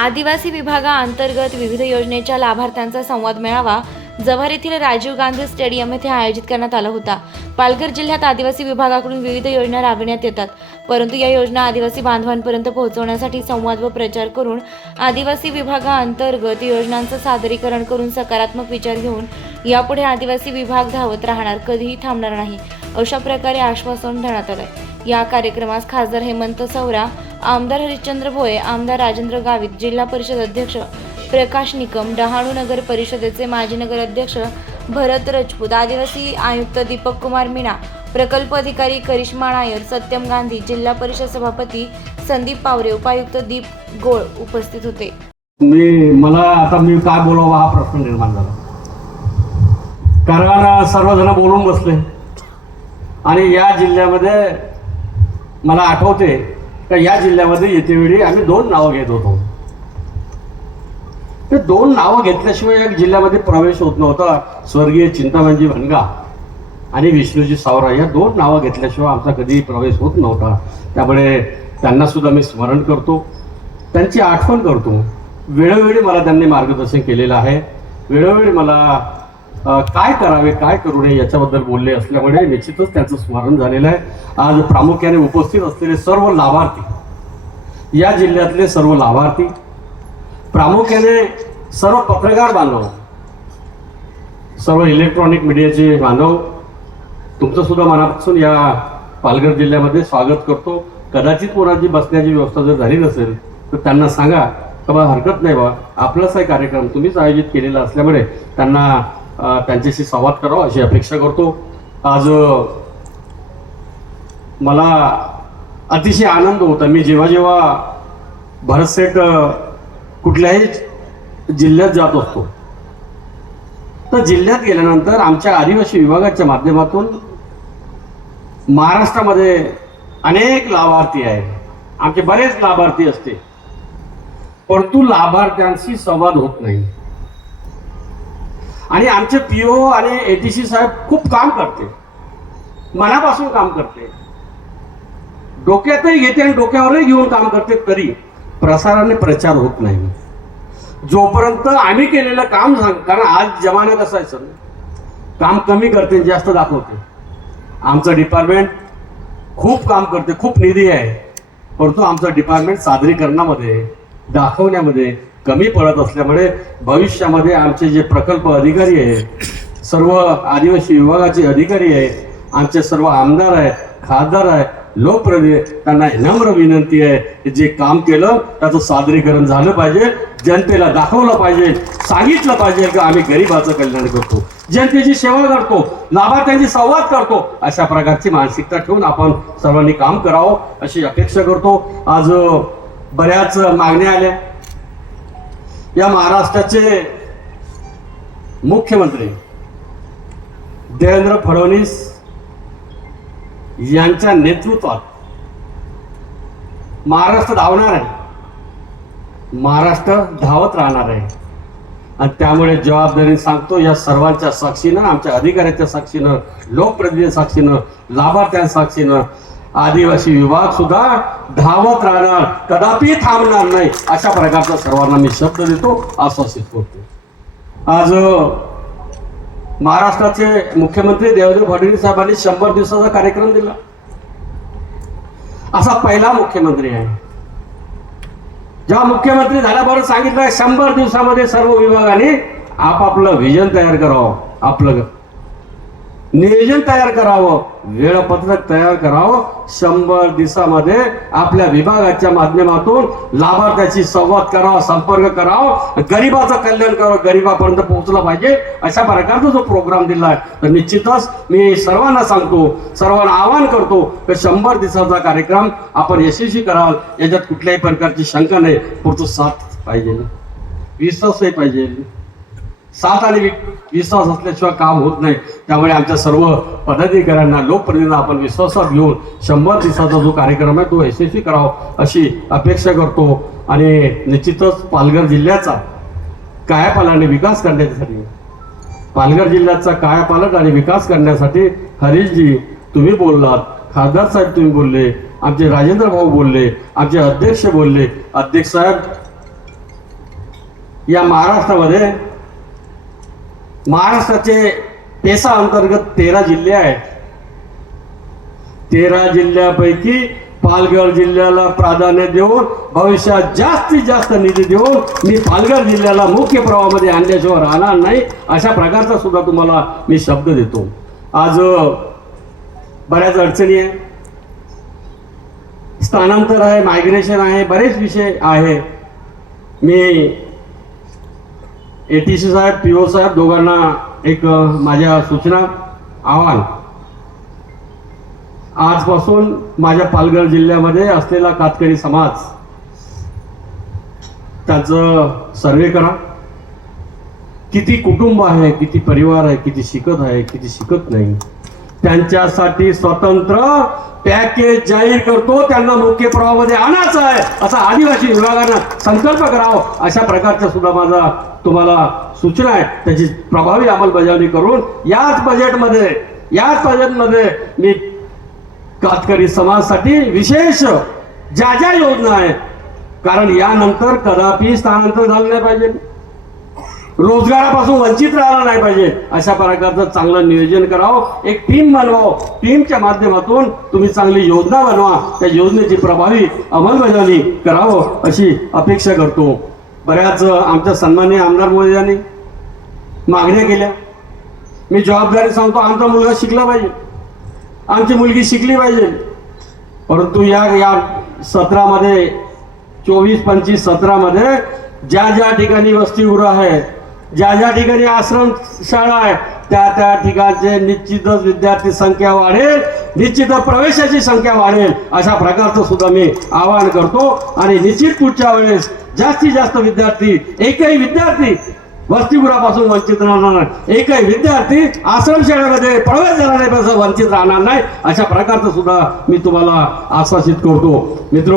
आदिवासी विभागाअंतर्गत विविध योजनेच्या लाभार्थ्यांचा संवाद मेळावा जव्हार येथील राजीव गांधी स्टेडियम येथे आयोजित करण्यात आला होता. पालघर जिल्ह्यात आदिवासी विभागाकडून विविध योजना राबविण्यात येतात. परंतु या योजना आदिवासी बांधवांपर्यंत पोहोचवण्यासाठी संवाद व प्रचार करून आदिवासी विभागाअंतर्गत योजनांचं सादरीकरण करून सकारात्मक विचार घेऊन यापुढे आदिवासी विभाग धावत राहणार कधीही थांबणार नाही अशा प्रकारे आश्वासन देण्यात आलंय. या कार्यक्रमास खासदार हेमंत सौरा आमदार हरिश्चंद्र भोये आमदार राजेंद्र गावित जिल्हा परिषद अध्यक्ष प्रकाश निकम डहाणू नगर परिषदेचे माजी नगर अध्यक्ष भरत राजपूत आदिवासी आयुक्त दीपक कुमार मीणा प्रकल्प अधिकारी करिश्मा नायर सत्यम गांधी जिल्हा परिषद सभापती संदीप पावरे उपायुक्त दीप गोळ उपस्थित होते. मी मला आता मी काय बोलावा हा प्रश्न निर्माण झाला. कारण सर्वजण बोलून बसले. आणि या जिल्ह्यामध्ये मला आठवते तर या जिल्ह्यामध्ये येतेवेळी आम्ही दोन नावं घेत होतो. ते दोन नावं घेतल्याशिवाय या जिल्ह्यामध्ये प्रवेश होत नव्हता. स्वर्गीय चिंतामणजी भनगा आणि विष्णूजी सावरा या दोन नावं घेतल्याशिवाय आमचा कधीही प्रवेश होत नव्हता. त्यामुळे त्यांना सुद्धा मी स्मरण करतो. त्यांची आठवण करतो. वेळोवेळी मला त्यांनी मार्गदर्शन केलेलं आहे. वेळोवेळी मला काय करावे काय करू नये याच्याबद्दल बोलले असल्यामुळे निश्चितच त्यांचं स्मरण झालेलं आहे. आज प्रामुख्याने उपस्थित असलेले सर्व लाभार्थी या जिल्ह्यातले सर्व लाभार्थी प्रामुख्याने सर्व पत्रकार बांधव सर्व इलेक्ट्रॉनिक मीडियाचे बांधव तुमचं सुद्धा मनापासून या पालघर जिल्ह्यामध्ये स्वागत करतो. कदाचित कोणाची बसण्याची व्यवस्था जर झाली नसेल तर त्यांना सांगा. का बा हरकत नाही बा. आपलाच आहे कार्यक्रम तुम्हीच आयोजित केलेला असल्यामुळे त्यांना त्यांच्याशी संवाद करावा अशी अपेक्षा करतो. आज मला अतिशय आनंद होता मी जेव्हा जेव्हा भरतसेठ कुठल्याही जिल्ह्यात जात असतो तर जिल्ह्यात गेल्यानंतर आमच्या आदिवासी विभागाच्या माध्यमातून महाराष्ट्रामध्ये अनेक लाभार्थी आहेत. आमचे बरेच लाभार्थी असते परंतु लाभार्थ्यांशी संवाद होत नाही. आणि आमचे पी ओ आणि ए टी सी साहेब खूप काम करते. मनापासून काम करते. डोक्यातही घेते आणि डोक्यावरही घेऊन काम करते तरी प्रसाराने प्रचार होत नाही. जोपर्यंत आम्ही केलेलं काम सांग कारण आज जमाना कसा आहे सर? काम कमी करते जास्त दाखवते. आमचं डिपार्टमेंट खूप काम करते खूप निधी आहे. परंतु आमचं डिपार्टमेंट सादरीकरणामध्ये दाखवण्यामध्ये कमी पडत असल्यामुळे भविष्यामध्ये आमचे जे प्रकल्प अधिकारी आहे सर्व आदिवासी विभागाचे अधिकारी आहे आमचे सर्व आमदार आहे खासदार आहे लोकप्रतिनिधी त्यांना नम्र विनंती आहे की जे काम केलं त्याचं सादरीकरण झालं पाहिजे जनतेला दाखवलं पाहिजे सांगितलं पाहिजे की आम्ही गरिबाचं कल्याण करतो जनतेची सेवा करतो लाभार्थ्यांची संवाद करतो अशा प्रकारची मानसिकता ठेवून आपण सर्वांनी काम करावं अशी अपेक्षा करतो. आज बऱ्याच मागण्या आल्या. या महाराष्ट्राचे मुख्यमंत्री देवेंद्र फडणवीस यांच्या नेतृत्वात महाराष्ट्र धावणार आहे. महाराष्ट्र धावत राहणार आहे. आणि त्यामुळे जबाबदारी सांगतो या सर्वांच्या साक्षीनं आमच्या अधिकाऱ्याच्या साक्षीनं लोकप्रतिनिधी साक्षीनं लाभार्थ्यांच्या साक्षीनं आदिवासी विभाग सुद्धा धावत राहणार कदापि थांबणार नाही अशा प्रकारचा सर्वांना मी शब्द देतो आश्वासित करतो. आज महाराष्ट्राचे मुख्यमंत्री देवेंद्र फडणवीस साहेबांनी शंभर दिवसाचा कार्यक्रम दिला. असा पहिला मुख्यमंत्री आहे. जेव्हा मुख्यमंत्री झाल्याबरोबर सांगितलं शंभर दिवसामध्ये सर्व विभागाने आपापलं व्हिजन तयार करावं आपलं नियोजन तयार करावं. वेळापत्रक तयार करावं. शंभर दिवसामध्ये आपल्या विभागाच्या माध्यमातून लाभार्थ्याशी संवाद करावा संपर्क करावा. गरिबाचं कल्याण करावं. गरिबापर्यंत पोहोचलं पाहिजे अशा प्रकारचा जो प्रोग्राम दिला आहे तर निश्चितच मी सर्वांना सांगतो सर्वांना आवाहन करतो की शंभर दिवसाचा कार्यक्रम आपण यशस्वी कराल. याच्यात कुठल्याही प्रकारची शंका नाही. पुढचं साथ पाहिजे. विश्वासही पाहिजे. साथ आणि विश्वास असल्याशिवाय काम होत नाही. त्यामुळे आमच्या सर्व पदाधिकाऱ्यांना लोकप्रतिनिधींना आपण विश्वासात घेऊन शंभर दिवसाचा जो कार्यक्रम आहे तो यशस्वी करावा अशी अपेक्षा करतो. आणि निश्चितच पालघर जिल्ह्याचा कायापालाने विकास करण्यासाठी पालघर जिल्ह्याचा कायापालट आणि विकास करण्यासाठी हरीशजी तुम्ही बोललात खासदार साहेब तुम्ही बोलले आमचे राजेंद्र भाऊ बोलले आमचे अध्यक्ष बोलले. अध्यक्ष साहेब या महाराष्ट्रामध्ये महाराष्ट्राचे पेसा अंतर्गत तेरा जिल्हे आहेत. तेरा जिल्ह्यापैकी पालघर जिल्ह्याला प्राधान्य देऊन भविष्यात जास्तीत जास्त निधी देऊन मी पालघर जिल्ह्याला मुख्य प्रवाहामध्ये आणल्याशिवाय राहणार नाही अशा प्रकारचा सुद्धा तुम्हाला मी शब्द देतो. आज बऱ्याच अडचणी आहे स्थानांतर आहे मायग्रेशन आहे बरेच विषय आहे. मी ए टी सी साहेब पी ओ साहेब दोघांना एक माझ्या सूचना आव्हान. आजपासून माझ्या पालघर जिल्ह्यामध्ये असलेला कातकरी समाज त्याचं सर्वे करा. किती कुटुंब आहे किती परिवार आहे किती शिकत आहे किती शिकत नाही. त्यांच्यासाठी स्वतंत्र पॅकेज जाहीर करतो. त्यांना मुख्य प्रवाहामध्ये आणायचं आहे. असा आदिवासी विभागानं संकल्प करावा. अशा प्रकारचा सुद्धा माझा तुम्हाला सूचना आहे. त्याची प्रभावी अंमलबजावणी करून याच बजेटमध्ये याच बजेटमध्ये मी कातकरी समाजासाठी विशेष ज्या ज्या योजना आहेत कारण यानंतर कदापि स्थानांतर झालं नाही पाहिजे. रोजगारापासून वंचित राहिला नाही पाहिजे. अशा प्रकारचं चांगलं नियोजन करावं. एक टीम बनवावं. टीमच्या माध्यमातून तुम्ही चांगली योजना बनवा. त्या योजनेची प्रभावी अंमलबजावणी करावं अशी अपेक्षा करतो. बऱ्याच आमच्या सन्माननीय आमदार मोदी मागण्या केल्या. मी जबाबदारी सांगतो आमचा मुलगा शिकला पाहिजे. आमची मुलगी शिकली पाहिजे. परंतु या या सत्रामध्ये चोवीस पंचवीस सत्रामध्ये ज्या ज्या ठिकाणी वसतिगृह आहे ज्या ज्या ठिकाणी आश्रम शाळा आहे त्या त्या ठिकाणचे निश्चितच विद्यार्थी संख्या वाढेल निश्चितच प्रवेशाची संख्या वाढेल अशा प्रकारचं सुद्धा मी आवाहन करतो. आणि निश्चित पुढच्या वेळेस जास्तीत जास्त विद्यार्थी एकही विद्यार्थी वस्तीपुरापासून वंचित राहणार नाही. एकही विद्यार्थी आश्रमशाळेमध्ये प्रवेश देणाऱ्यापासून वंचित राहणार नाही अशा प्रकारचं सुद्धा मी तुम्हाला आश्वासित करतो. मित्र